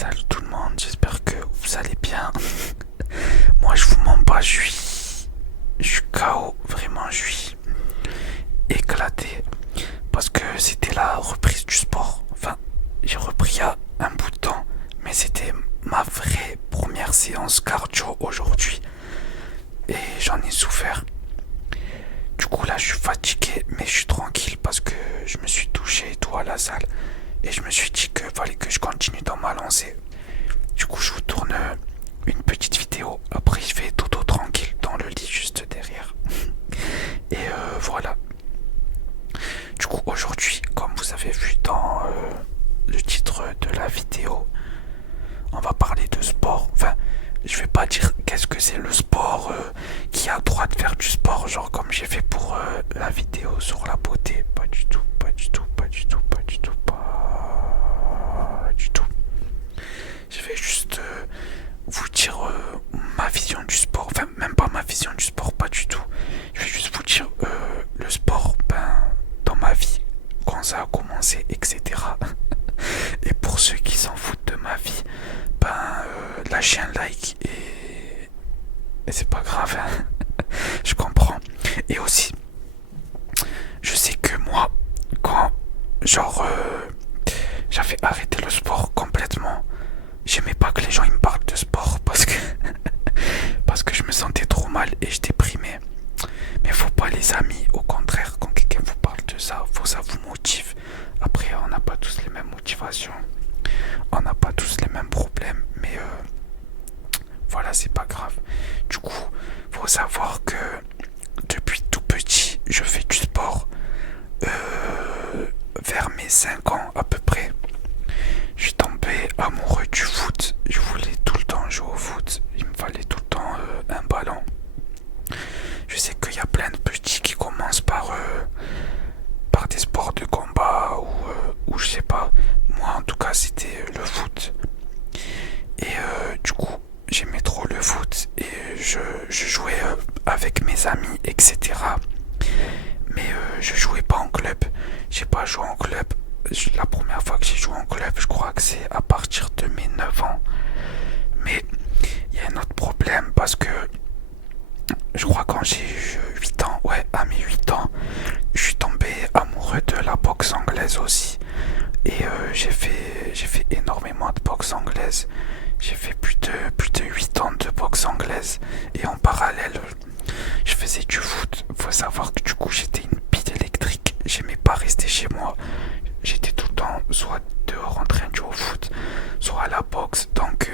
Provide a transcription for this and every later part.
Salut tout le monde, j'espère que vous allez bien. Moi je vous mens pas, je suis KO, vraiment je suis éclaté parce que c'était la reprise du sport. Enfin, j'ai repris il y a un bout de temps, mais c'était ma vraie première séance cardio aujourd'hui et j'en ai souffert. Du coup là je suis fatigué mais je suis tranquille parce que je me suis touché et tout à la salle et je me suis dit que fallait que je continue dans ma lancée. Du coup, je vous tourne une petite vidéo. Après, je fais dodo tranquille dans le lit juste derrière. Et voilà. Du coup, aujourd'hui, comme vous avez vu dans le titre de la vidéo, on va parler de sport. Enfin, je vais pas dire qu'est-ce que c'est le sport, qui a le droit de faire du sport, genre comme j'ai fait pour la vidéo sur la beauté. Pas du tout, pas du tout, pas du tout, pas du tout, pas du tout. Je vais juste vous dire ma vision du sport, enfin même pas ma vision du sport, pas du tout. Je vais juste vous dire le sport, dans ma vie, quand ça a commencé, etc. Et pour ceux qui s'en foutent de ma vie, lâchez un like et c'est pas grave, hein. Je comprends. Et aussi, je sais que moi, quand genre j'avais arrêté le sport complètement, j'aimais pas que les gens ils me parlent de sport parce que je me sentais trop mal et je déprimais. Mais faut pas les amis, au contraire, quand quelqu'un vous parle de ça, faut ça vous motive. Après, on n'a pas tous les mêmes motivations, on n'a pas tous les mêmes problèmes, mais voilà, c'est pas grave. Du coup, faut savoir que depuis tout petit, je fais du sport. Vers mes 5 ans à peu près, je suis tombé amoureux du foot. Je voulais tout le temps jouer au foot. Il me fallait tout le temps un ballon. Je sais qu'il y a plein de petits qui commencent par des sports de combat ou je sais pas. Moi en tout cas c'était le foot. Et du coup j'aimais trop le foot et je jouais avec mes amis, etc. Mais je jouais pas en club. J'ai pas joué en club. La première fois que j'ai joué en club, je crois que c'est à partir de mes 9 ans. Mais il y a un autre problème parce que je crois quand j'ai eu 8 ans, ouais, à mes 8 ans, je suis tombé amoureux de la boxe anglaise aussi. Et j'ai fait énormément de boxe anglaise. J'ai fait plus de 8 ans de boxe anglaise. Et en parallèle, je faisais du foot. Faut savoir que du coup, j'étais une pile électrique. J'aimais pas rester chez moi. J'étais tout le temps soit dehors en train de jouer au foot, soit à la boxe. Donc,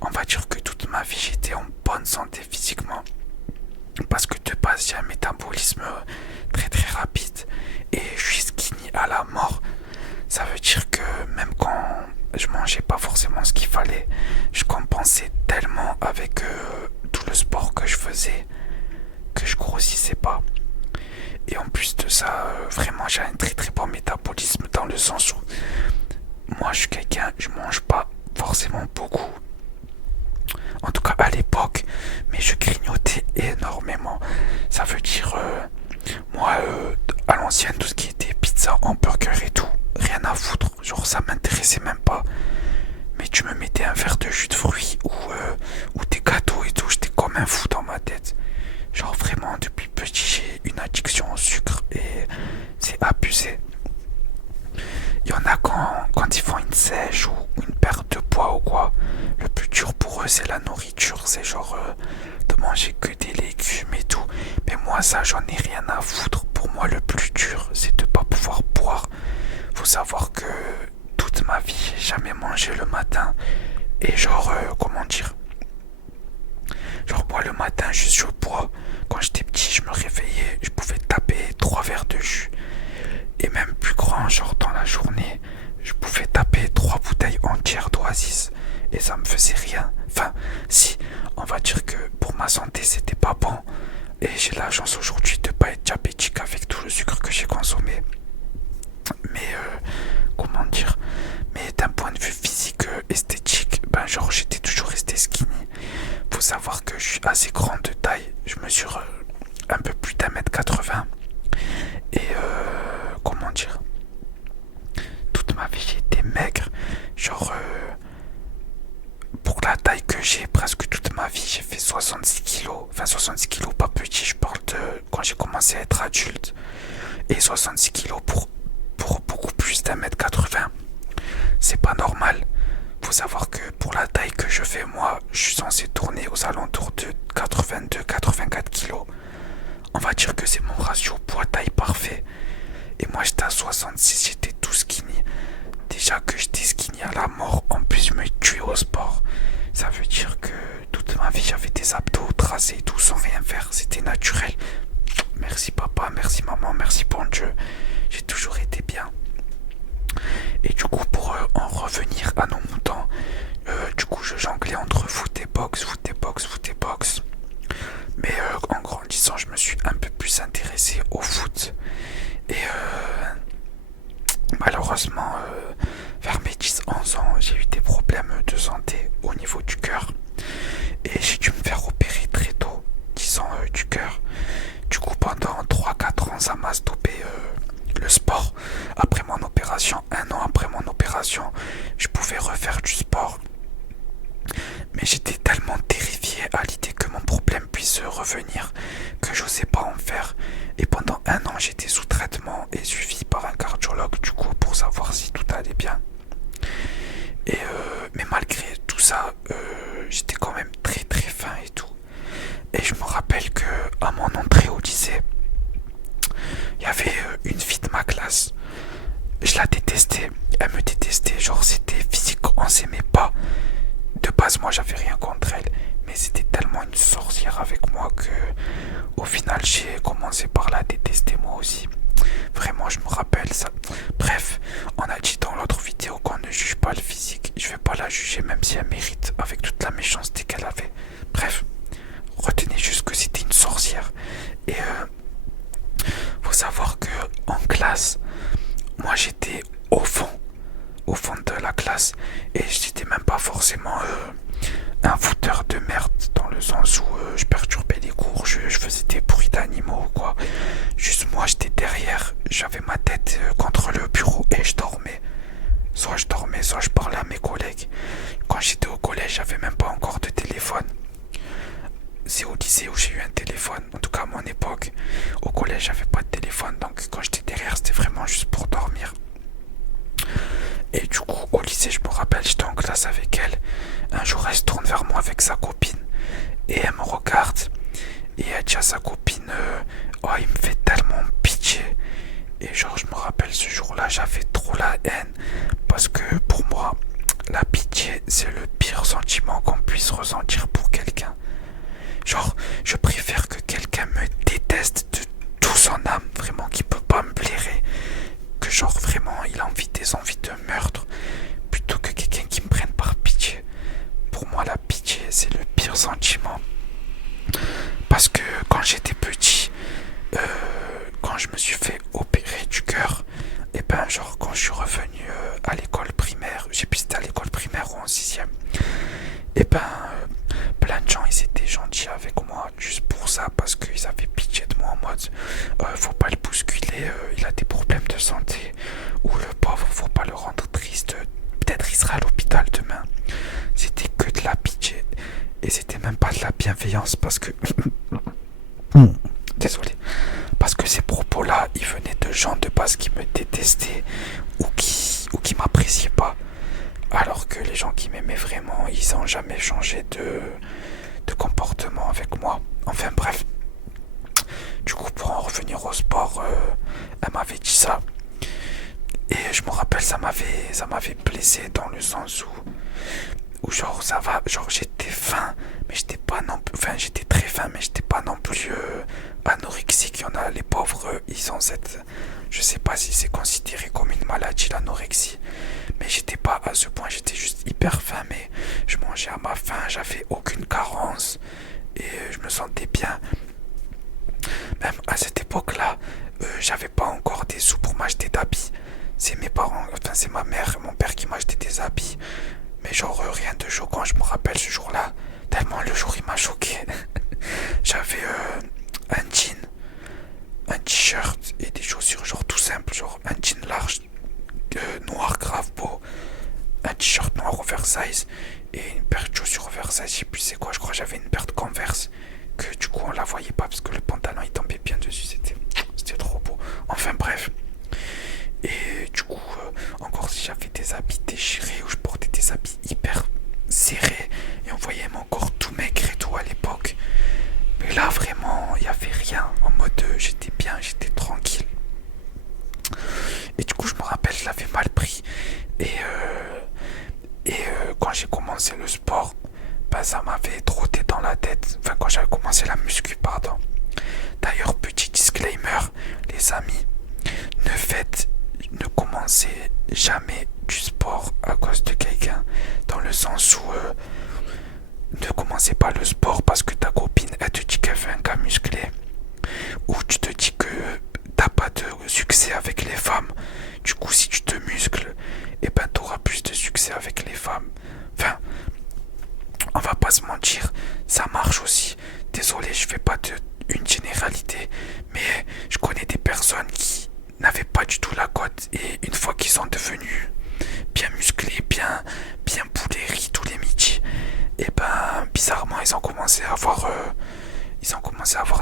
on va dire que toute ma vie, j'étais en bonne santé physiquement. Parce que de base, j'ai un métabolisme très très rapide. Et je suis skinny à la mort. Ça veut dire que même quand je mangeais pas forcément ce qu'il fallait, je compensais tellement avec tout le sport que je faisais que je grossissais pas. Et en plus de ça, vraiment j'ai un très très bon métabolisme dans le sens où moi je suis quelqu'un, je mange pas forcément beaucoup. En tout cas à l'époque, mais je grignotais énormément. Ça veut dire, moi à l'ancienne, tout ce qui était pizza, hamburger et tout, rien à foutre. Genre ça m'intéressait même pas. Mais tu me mettais un verre de jus de fruits ou des gâteaux et tout, j'étais comme un fou dans ma tête. Genre vraiment, depuis petit, j'ai une addiction au sucre et c'est abusé. Il y en a quand ils font une sèche ou une perte de poids ou quoi, le plus dur pour eux c'est la nourriture, c'est genre de manger que des légumes et tout. Mais moi ça j'en ai rien à foutre. Pour moi le plus dur c'est de pas pouvoir boire. Faut savoir que toute ma vie j'ai jamais mangé le matin. Et genre comment dire, genre moi le matin juste je bois. Quand j'étais petit je me réveillais, je pouvais taper 3 verres de jus. Et même plus grand, genre dans la journée, je pouvais taper 3 bouteilles entières d'Oasis et ça me faisait rien. Enfin, si, on va dire que pour ma santé c'était pas bon. Et j'ai la chance aujourd'hui de pas être diabétique avec tout le sucre que j'ai consommé. Mais comment dire, mais d'un point de vue physique, esthétique, genre j'étais toujours resté skinny. Faut savoir que je suis assez grand de taille. Je mesure un peu plus d'1m80. Et comment dire, toute ma vie j'ai été maigre. Genre la taille que j'ai presque toute ma vie, j'ai fait 66 kilos. Enfin 66 kilos pas petit, je parle de quand j'ai commencé à être adulte. Et 66 kilos pour beaucoup plus d'1m80. C'est pas normal. Faut savoir que pour la taille que je fais moi, je suis censé tourner aux alentours de 82-84 kilos. On va dire que c'est mon ratio poids-taille parfait. Et moi j'étais à 66, j'étais tout skinny. Déjà que j'étais skinny à la mort, en plus je me tuais au sport. Ça veut dire que toute ma vie j'avais des abdos tracés et tout sans rien faire, c'était naturel. Merci papa, merci maman, merci bon Dieu. J'ai toujours été bien. Et du coup pour en revenir à nos moutons, du coup je jonglais entre foot et boxe, foot et boxe, foot et boxe. Mais en grandissant je me suis un peu plus intéressé au foot. Et malheureusement vers mes 10-11 ans j'ai eu des problèmes de santé au niveau du cœur. Et j'ai dû me faire opérer très tôt, 10 ans du cœur. Du coup pendant 3-4 ans ça m'a stoppé le sport. Après mon opération, 1 an après mon opération, je pouvais refaire du sport. Mais j'étais tellement terrifié à l'idée que mon problème puisse revenir que j'osais pas en faire. Et pendant 1 an j'étais sous traitement et suivi par un cardiologue du coup pour savoir si tout allait bien. Et mais malgré tout ça, j'étais quand même très très fin et tout. Et je me rappelle que à mon entrée au lycée, il y avait une fille de ma classe. Je la détestais, elle me détestait, genre c'était physique, on s'aimait pas. De base moi j'avais rien contre elle, mais c'était tellement une sorcière avec moi que au final j'ai commencé par la détester moi aussi. Vraiment je me rappelle ça. Bref, on a dit dans l'autre vidéo qu'on ne juge pas le physique. Je vais pas la juger même si elle mérite avec toute la méchanceté qu'elle avait. Bref, retenez juste que c'était une sorcière. Et faut savoir que en classe, moi j'étais au fond de la classe et j'étais même pas forcément un fouteur de merde dans le sens où je perturbais les cours, je faisais des bruits d'animaux quoi. Juste moi j'étais derrière, j'avais ma tête contre le bureau et je dormais. Soit je dormais, soit je parlais à mes collègues. Quand j'étais au collège, j'avais même pas encore de téléphone. C'est au lycée où j'ai eu un téléphone, en tout cas à mon époque. Au collège, j'avais pas de téléphone, donc quand j'étais derrière, c'était vraiment juste pour dormir. Et du coup, au lycée, je me rappelle, j'étais en classe avec elle. Un jour, elle se tourne vers moi avec sa copine. Et elle me regarde. Et elle dit à sa copine, oh, il me fait tellement pitié. Et genre, je me rappelle, ce jour-là, j'avais trop la haine. Parce que pour moi, la pitié, c'est le pire sentiment qu'on puisse ressentir pour quelqu'un. Genre, je préfère que quelqu'un me déteste de tout son âme, vraiment, qui peut pas me blairer. Que genre, vraiment, il a des envies de meurtre, plutôt que quelqu'un qui me prenne par pitié. Pour moi, la pitié, c'est le pire sentiment. Parce que quand j'étais petit, quand je me suis fait opérer du cœur, et ben genre quand je suis revenu à l'école primaire, je sais plus si c'était à l'école primaire ou en 6ème, et ben plein de gens ils étaient gentils avec moi juste pour ça parce qu'ils avaient pitié de moi en mode faut pas le bousculer, il a des problèmes de santé, ou le pauvre faut pas le rendre triste, peut-être il sera à l'hôpital demain. C'était que de la pitié et c'était même pas de la bienveillance parce que désolé, parce que ces propos-là, ils venaient de gens de base qui me détestaient ou qui m'appréciaient pas. Alors que les gens qui m'aimaient vraiment, ils ont jamais changé de comportement avec moi. Enfin bref. Du coup, pour en revenir au sport, elle m'avait dit ça. Et je me rappelle, ça m'avait blessé dans le sens où genre ça va, genre j'étais fin, mais j'étais pas non plus, enfin j'étais très fin, mais j'étais pas non plus anorexique. Il y en a, les pauvres, ils ont cette, je sais pas si c'est considéré comme une maladie l'anorexie, mais j'étais pas à ce point, j'étais juste hyper fin, mais je mangeais à ma faim, j'avais aucune carence et je me sentais bien. Même à cette époque-là, j'avais pas encore des sous pour m'acheter d'habits. C'est mes parents, enfin c'est ma mère et mon père qui m'achetaient des habits. Mais genre rien de choquant, je me rappelle ce jour-là, tellement le jour il m'a choqué. J'avais un jean, un t-shirt et des chaussures genre tout simple, genre un jean large, noir grave beau, un t-shirt noir oversize et une paire de chaussures pas parce que le pantalon il tombait bien dessus, c'était trop beau. Enfin bref. Et du coup, encore si j'avais des habits déchirés ou je portais des habits hyper serrés et on voyait mon corps tout maigre et tout à l'époque. Mais là vraiment, il n'y avait rien. En mode j'étais bien, j'étais tranquille. Et du coup, je me rappelle, je l'avais mal pris. Et quand j'ai commencé le sport, ben, ça m'avait trotté dans la tête. Enfin, quand j'avais commencé la muscu, pardon. D'ailleurs, petit disclaimer, les amis, ne commencez jamais du sport à cause de quelqu'un. Dans le sens où ne commencez pas le sport parce que ta copine, elle te dit qu'elle fait un gars musclé. Ou tu te dis que t'as pas de succès avec les femmes. Du coup, si tu te muscles, et ben t'auras plus de succès avec les femmes. Enfin, on va pas se mentir, ça marche aussi. Désolé, je fais pas une généralité, mais je connais des personnes qui n'avaient pas du tout la cote et une fois qu'ils sont devenus bien musclés, bien pouléris tous les midis, et ben bizarrement ils ont commencé à avoir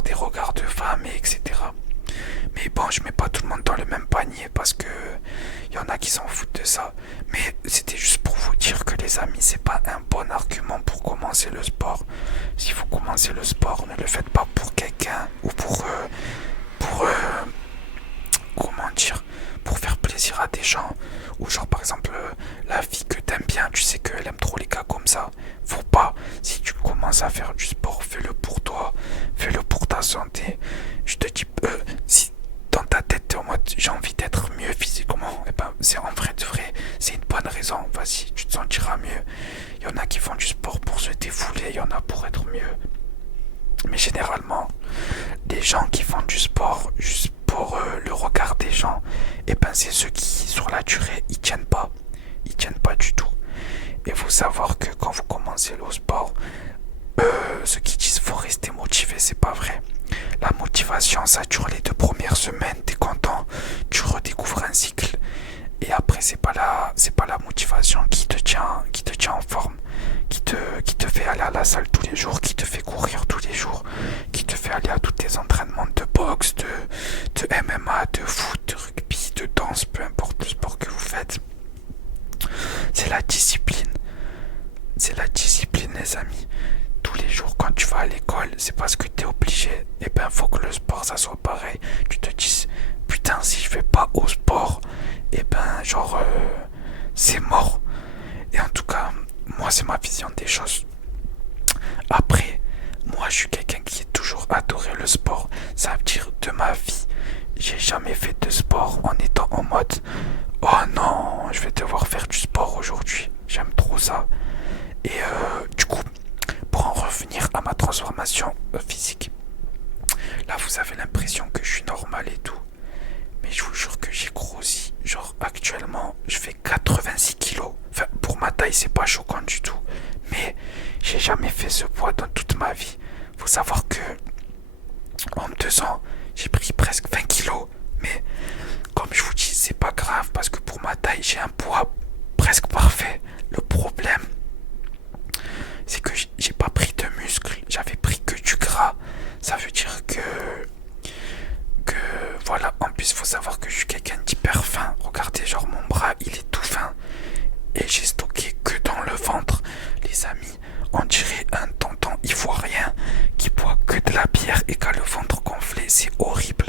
des regards de femmes et etc. Mais bon, je mets pas tout le monde dans le même panier parce que y en a qui s'en foutent de ça. Mais c'était juste pour vous dire que les amis, c'est pas un bon argument pour commencer le sport. Si vous commencez le sport, ne le faites pas pour quelqu'un ou comment dire, pour faire plaisir à des gens. Ou genre par exemple la fille que t'aimes bien, tu sais qu'elle aime trop les gars comme ça. Faut pas, si tu commences à faire du sport, fais-le pour toi, fais-le pour ta santé. Je te dis, si dans ta tête t'es en mode j'ai envie d'être mieux physiquement, et ben c'est en vrai de vrai, c'est une bonne raison. Vas-y, tu te sentiras mieux. Il y en a qui font du sport pour se défouler, il y en a pour être mieux. Mais généralement, les gens qui font du sport juste pour le regard des gens, et ben c'est ceux qui sur la durée ils tiennent pas du tout. Et faut savoir que quand vous commencez le sport, ceux qui disent faut rester motivé, c'est pas vrai. La motivation ça dure les 2 premières semaines, t'es content, tu redécouvres un cycle. Et après c'est pas la motivation qui te tient en forme, qui te fait aller à la salle tous les jours, qui te fait courir tous les jours, qui te fait aller à tous tes entraînements de boxe, de MMA, de foot, de rugby, de danse, peu importe le sport que vous faites. C'est la discipline. C'est la discipline, les amis. Tous les jours quand tu vas à l'école, c'est parce que t'es obligé. Et ben faut que le sport ça soit pareil. Tu te dis putain, si je vais pas au sport, et ben genre c'est mort. Et en tout cas, moi c'est ma vision des choses. Après, moi je suis quelqu'un qui a toujours adoré le sport. Ça veut dire de ma vie, j'ai jamais fait de sport en étant en mode oh non, je vais devoir faire du sport aujourd'hui. J'aime trop ça. Et du coup, pour en revenir à ma transformation physique, là vous avez l'impression que je suis normal et tout. Mais je vous jure que j'ai grossi. Genre actuellement, je fais 86 kilos. Enfin, pour ma taille, c'est pas choquant du tout. Mais j'ai jamais fait ce poids dans toute ma vie. Faut savoir que en 2 ans, j'ai pris presque 20 kilos. Mais comme je vous dis, c'est pas grave parce que pour ma taille, j'ai un poids presque parfait. Le problème, c'est que j'ai pas pris de muscles. J'avais pris que du gras. Ça veut dire que voilà, en plus faut savoir que je suis quelqu'un d'hyper fin. Regardez, genre mon bras il est tout fin et j'ai stocké que dans le ventre. Les amis, on dirait un tonton ivoirien qui boit que de la bière et qui a le ventre gonflé, c'est horrible.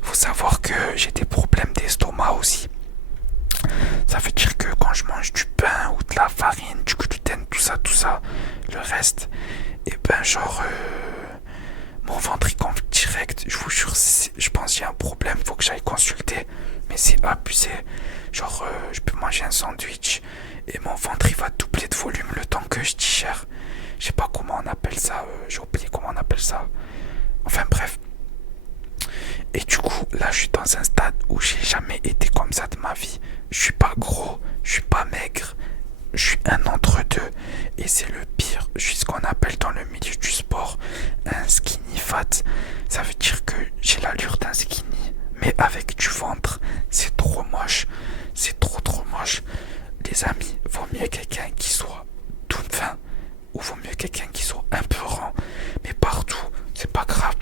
Faut savoir que j'ai des problèmes d'estomac aussi. Ça veut dire que quand je mange du pain ou de la farine, du gluten, tout ça, le reste, et ben genre mon ventre il gonfle direct. Je vous jure, je pense qu'il y a un problème, faut que j'aille consulter. Mais c'est abusé. Genre je peux manger un sandwich et mon ventre il va doubler de volume le temps que je digère. Je sais pas comment on appelle ça, j'ai oublié comment on appelle ça. Enfin bref. Et du coup là je suis dans un stade où j'ai jamais été comme ça de ma vie. Je suis pas gros, je suis pas maigre, je suis un entre-deux. Et c'est le pire, je suis ce qu'on appelle dans le milieu du sport un skinny fat. Ça veut dire que j'ai l'allure d'un skinny, mais avec du ventre. C'est trop moche, c'est trop moche. Les amis, vaut mieux quelqu'un qui soit tout fin, ou vaut mieux quelqu'un qui soit un peu rond. Mais partout, c'est pas grave,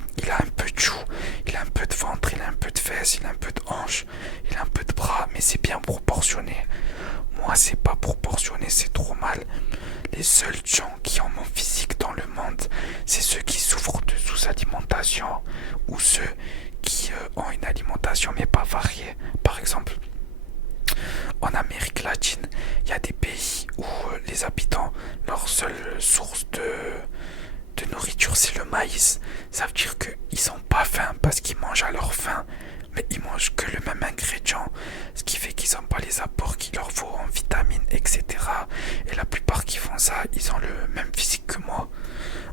de joues, il a un peu de ventre, il a un peu de fesses, il a un peu de hanches, il a un peu de bras, mais c'est bien proportionné. Moi, c'est pas proportionné, c'est trop mal. Les seuls gens qui ont mon physique dans le monde, c'est ceux qui souffrent de sous-alimentation ou ceux qui ont une alimentation mais pas variée. Par exemple, en Amérique latine, il y a des pays où les habitants, leur seule source de nourriture, c'est le maïs. Ça veut dire qu'ils n'ont pas faim parce qu'ils mangent à leur faim, mais ils mangent que le même ingrédient, ce qui fait qu'ils n'ont pas les apports qu'il leur faut en vitamines, etc. Et la plupart qui font ça, ils ont le même physique que moi.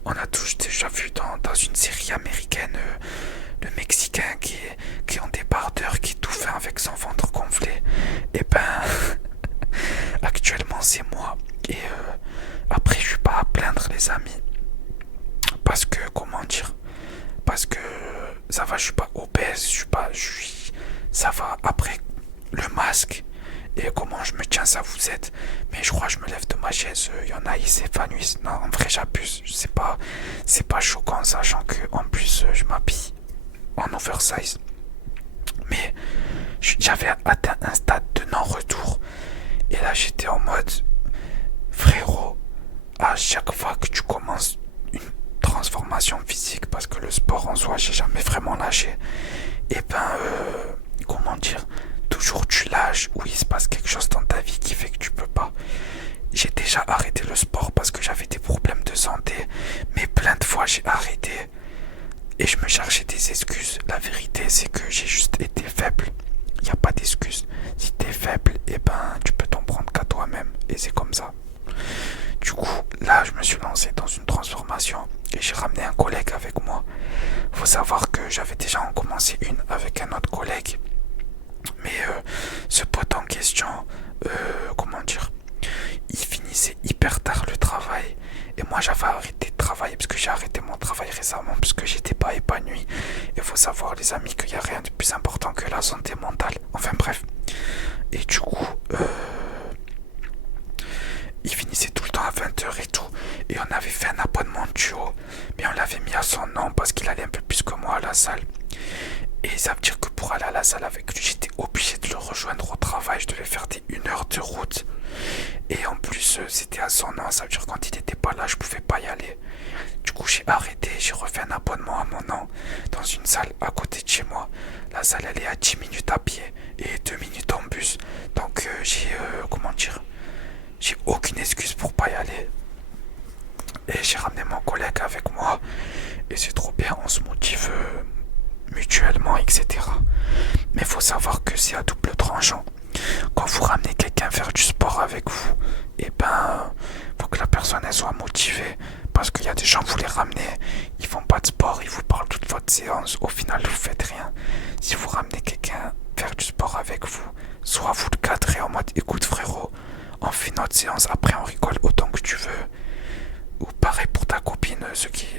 On a tous déjà vu dans une série américaine le Mexicain qui est en débardeur, qui est tout fin avec son ventre gonflé. Et ben, actuellement c'est moi. Et après, je suis pas à plaindre, les amis. Parce que, comment dire, parce que ça va, je suis pas obèse, ça va. Après, le masque et comment je me tiens, ça vous aide. Mais je crois que je me lève de ma chaise, il y en a, ils s'épanouissent. Non, en vrai, j'abuse. C'est pas choquant, sachant que en plus, je m'habille en oversize. Mais j'avais atteint un stade de non-retour. Et là, j'étais en mode, frérot, à chaque fois que tu commences une transformation physique, parce que le sport en soi, j'ai jamais vraiment lâché, et ben, comment dire, toujours tu lâches ou il se passe quelque chose dans ta vie qui fait que tu peux pas. J'ai déjà arrêté le sport parce que j'avais des problèmes de santé, mais plein de fois j'ai arrêté et je me cherchais des excuses. La vérité, c'est que j'ai juste été faible. Il n'y a pas d'excuse. Si t'es faible, et ben tu peux t'en prendre qu'à toi-même. Et c'est comme ça. Du coup, là, je me suis lancé dans une transformation et j'ai ramené un collègue avec moi. Faut savoir que j'avais déjà en commencé une avec un autre collègue. Mais ce pote en question, comment dire, il finissait hyper tard le travail. Et moi, j'avais arrêté de travailler parce que j'ai arrêté mon travail récemment parce que j'étais pas épanoui. Il faut savoir, les amis, qu'il n'y a rien de plus important que la santé mentale. Enfin bref. Et du coup, il finissait tout le temps à 20h et tout. Et on avait fait un abonnement de duo. Mais on l'avait mis à son nom parce qu'il allait un peu plus que moi à la salle. Et ça veut dire que pour aller à la salle avec lui, j'étais obligé de le rejoindre au travail. Je devais faire des 1 heure de route. Et en plus, c'était à son nom. Ça veut dire que quand il n'était pas là, je pouvais pas y aller. Du coup, j'ai arrêté. J'ai refait un abonnement à mon nom dans une salle à côté de chez moi. La salle, elle est à 10 minutes à pied et 2 minutes en bus. Donc, comment dire, j'ai aucune excuse pour pas y aller. Et j'ai ramené mon collègue avec moi. Et c'est trop bien, on se motive mutuellement, etc. Mais il faut savoir que c'est à double tranchant. Quand vous ramenez quelqu'un faire du sport avec vous, et ben, faut que la personne elle soit motivée. Parce qu'il y a des gens, vous les ramenez, ils font pas de sport, ils vous parlent toute votre séance, au final vous faites rien. Si vous ramenez quelqu'un faire du sport avec vous, soit vous le cadrez en mode écoute frérot, on fait notre séance, après on rigole autant que tu veux. Ou pareil pour ta copine,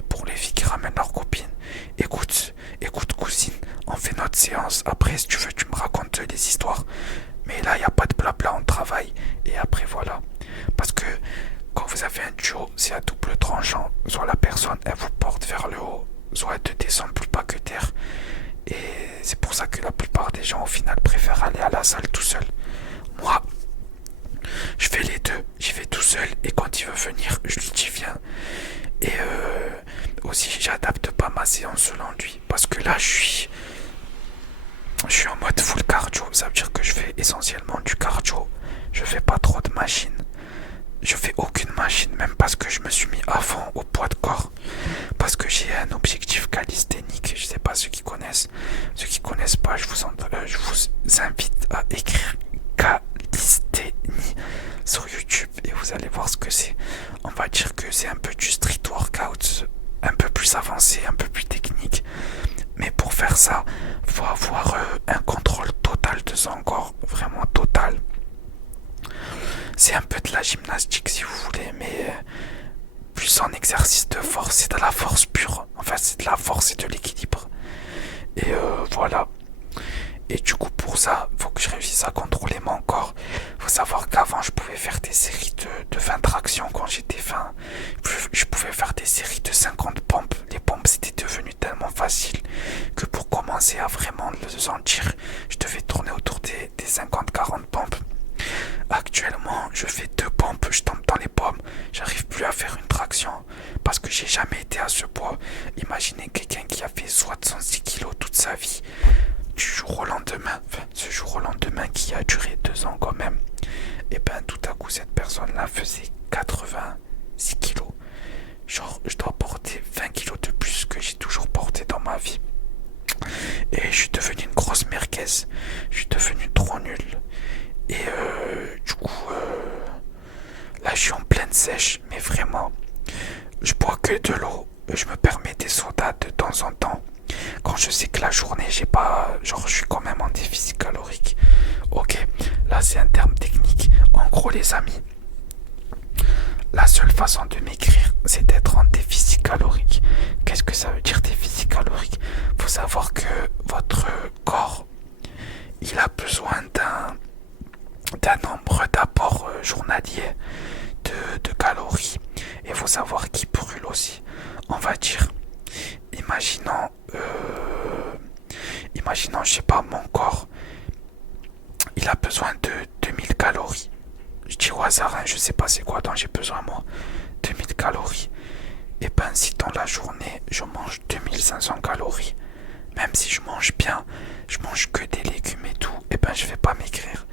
pour les filles qui ramènent leur copine. Écoute cousine, on fait notre séance. Après, si tu veux, tu me racontes les histoires. Mais là, il n'y a pas de blabla, on travaille. Et après, voilà. Parce que quand vous avez un duo, c'est à double tranchant. Soit la personne, elle vous porte vers le haut, soit elle te descend plus bas que terre. Et c'est pour ça que la plupart des gens, au final, préfèrent aller à la salle tout seul. Moi, je fais les deux, j'y vais tout seul et quand il veut venir, je lui dis viens. Et aussi j'adapte pas ma séance selon lui parce que là je suis en mode full cardio, ça veut dire que je fais essentiellement du cardio. Je fais pas trop de machines. Je fais aucune machine, même parce que je me suis mis à fond au poids de corps. Parce que j'ai un objectif calisthénique. Je sais pas ceux qui connaissent. Ceux qui connaissent pas, je vous invite à écrire calisthénie sur YouTube et vous allez voir ce que c'est. On va dire que c'est un peu du street workout, un peu plus avancé, un peu plus technique. Mais pour faire ça, faut avoir un contrôle total de son corps, vraiment total. C'est un peu de la gymnastique si vous voulez, mais plus en exercice de force, c'est de la force pure. Enfin, c'est de la force et de l'équilibre. Et voilà. Et du coup, pour ça, il faut que je réussisse à contrôler mon corps. Il faut savoir qu'avant, je pouvais faire des séries de 20 tractions quand j'étais fin. Je pouvais faire des séries de 50 pompes. Les pompes, c'était devenu tellement facile. commençais à vraiment le sentir. Je devais tourner autour des 50-40 pompes. Actuellement, je fais 2 pompes, je tombe dans les pommes. J'arrive plus à faire une traction parce que j'ai jamais été à ce poids. Imaginez quelqu'un qui a fait 66 kilos toute sa vie du jour au lendemain, enfin ce jour au lendemain qui a duré 2 ans quand même. Et ben tout à coup cette personne-là faisait 86 kilos. Genre je dois porter 20 kilos de plus que j'ai toujours porté dans ma vie. Et je suis devenu une grosse merguez. Je suis devenu trop nul. Et du coup, là je suis en pleine sèche, mais vraiment, je bois que de l'eau. Je me permets des sodas de temps en temps. Quand je sais que la journée, j'ai pas. Genre, je suis quand même en déficit calorique. Ok, là c'est un terme technique. En gros, les amis, la seule façon de maigrir, c'est d'être en déficit calorique. Qu'est-ce que ça veut dire déficit calorique? Faut savoir que votre corps, il a besoin d'un nombre d'apports journaliers de calories. Et il faut savoir qu'il brûle aussi. On va dire, imaginons, je sais pas, mon corps, il a besoin de 2000 calories. Je dis au hasard, hein, je sais pas c'est quoi dont j'ai besoin moi. 2000 calories. Et ben si dans la journée, je mange 2500 calories, même si je mange bien, je mange que des légumes et tout, et ben je vais pas maigrir.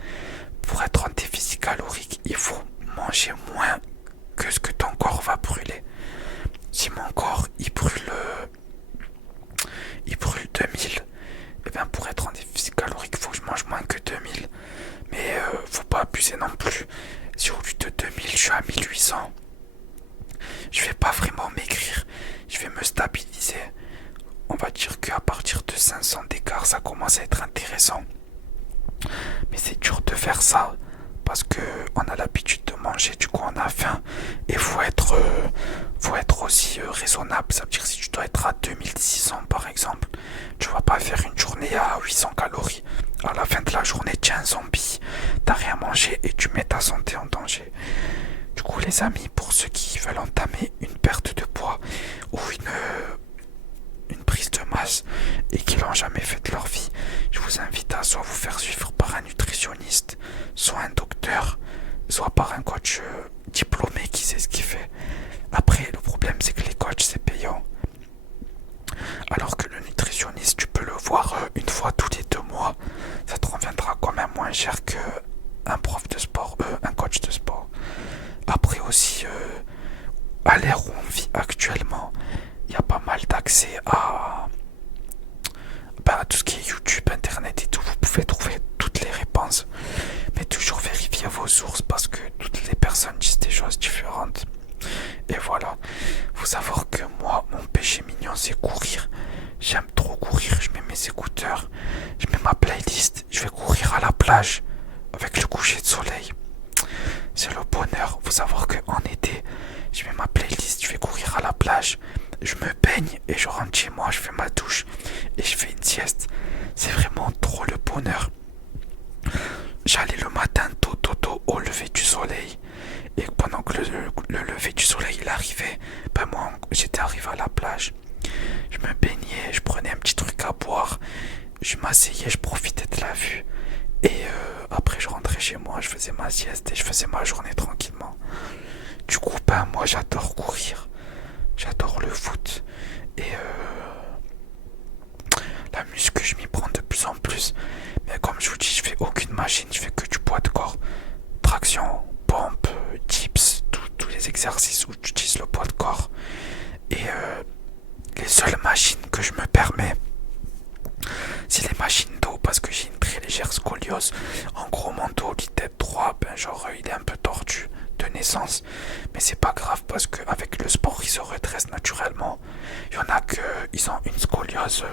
Pour être en déficit calorique, il faut manger moins que ce que ton corps va brûler. Si mon corps il brûle 2000, et bien pour être en déficit calorique, il faut que je mange moins que 2000. Mais faut pas abuser non plus. Si au lieu de 2000, je suis à 1800, je vais pas vraiment maigrir. Je vais me stabiliser. On va dire qu'à partir de 500 d'écart, ça commence à être intéressant. Mais c'est dur de faire ça parce que on a l'habitude de manger, du coup on a faim. Et faut être aussi raisonnable. Ça veut dire que si tu dois être à 2600 par exemple, tu vas pas faire une journée à 800 calories. À la fin de la journée, tu es un zombie. T'as rien mangé et tu mets ta santé en danger. Du coup les amis, pour ceux qui veulent entamer une perte de poids ou une prise de masse et qui l'ont jamais fait de leur vie, je vous invite à soit vous faire suivre par un nutritionniste, soit un docteur, soit par un coach diplômé qui sait ce qu'il fait. Après, le problème c'est que les coachs c'est payant, alors que le nutritionniste tu peux le voir une fois tous les 2 mois. Ça te reviendra quand même moins cher que un prof de sport, un coach de sport. Après aussi, à l'ère où on vit actuellement, il y a pas mal d'accès à tout ce qui est YouTube, Internet et tout. Vous pouvez trouver toutes les réponses, mais toujours vérifiez vos sources parce que toutes les personnes disent des choses différentes. Et voilà, faut savoir que moi, mon péché mignon, c'est courir. J'aime trop courir, je mets mes écouteurs, je mets ma playlist, je vais courir à la plage avec le coucher de soleil. C'est le bonheur. Faut savoir qu'en été, je mets ma playlist, je vais courir à la plage, je me baigne et je rentre chez moi, je fais ma douche et je fais une sieste. C'est vraiment trop le bonheur. J'allais le matin tôt au lever du soleil. Et pendant que le lever du soleil il arrivait, ben moi j'étais arrivé à la plage. Je me baignais, je prenais un petit truc à boire, je m'asseyais, je profitais de la vue. Et après je rentrais chez moi, je faisais ma sieste et je faisais ma journée tranquillement. Du coup ben moi j'adore courir, j'adore le foot. Et la muscu je m'y prends de plus en plus. Mais comme je vous dis, je fais aucune machine, je fais que du poids de corps. Traction, pompe, dips, tous les exercices où tu utilises le poids de corps. Et les seules machines que je me permets, c'est les machines dos parce que j'ai une très légère scoliose. En gros mon dos, tête droit, ben genre il est un peu tordu de naissance. Mais c'est pas grave parce qu'avec le sport il se redresse naturellement. Il y en a ils ont une scoliose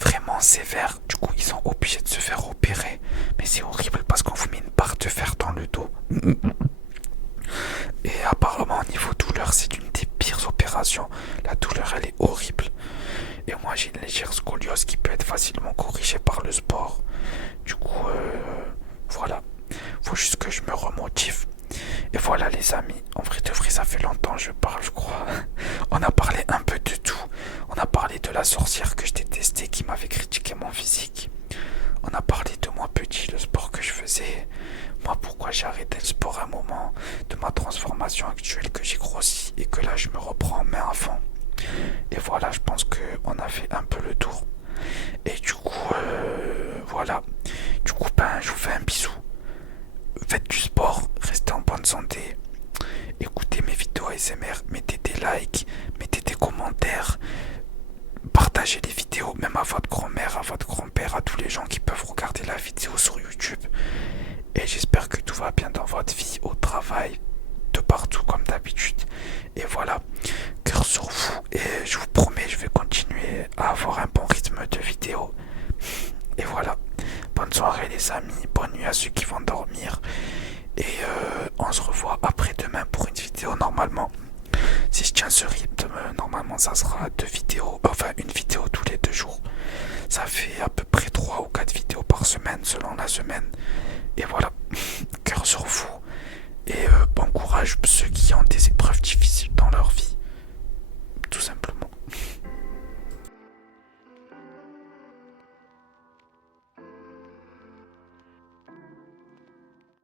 vraiment sévère, du coup ils sont obligés de se faire opérer, mais c'est horrible parce qu'on vous met une barre de fer dans le dos. Et apparemment au niveau douleur c'est une des pires opérations. La douleur elle est horrible. Et moi j'ai une légère scoliose qui peut être facilement corrigée par le sport. Du coup voilà, faut juste que je me remotive. Et voilà les amis, en vrai de vrai ça fait longtemps que je parle je crois. On a parlé un peu de tout. On a parlé de la sorcière dire que je détestais, qui m'avait critiqué mon physique. On a parlé de moi petit, le sport que je faisais, moi pourquoi j'ai arrêté le sport à un moment, de ma transformation actuelle, que j'ai grossi et que là je me reprends en main à fond. Et voilà, je pense qu'on a fait un peu le tour. Et du coup, voilà. Du coup, ben, je vous fais un bisou. Faites du sport, restez en bonne santé. Écoutez mes vidéos ASMR, mettez des likes, mettez des commentaires. Partagez les vidéos, même à votre grand-mère, à votre grand-père, à tous les gens qui peuvent regarder la vidéo sur YouTube. Et j'espère que tout va bien dans votre vie, au travail, de partout comme d'habitude. Et voilà, cœur sur vous. Et je vous promets, je vais continuer à avoir un bon rythme de vidéo. Et voilà, bonne soirée les amis, bonne nuit à ceux qui vont dormir. Et on se revoit après-demain pour une vidéo normalement. Si je tiens ce rythme, normalement ça sera une vidéo tous les 2 jours. Ça fait à peu près 3 ou 4 vidéos par semaine selon la semaine. Et voilà, cœur sur vous. Et bon courage ceux qui ont des épreuves difficiles.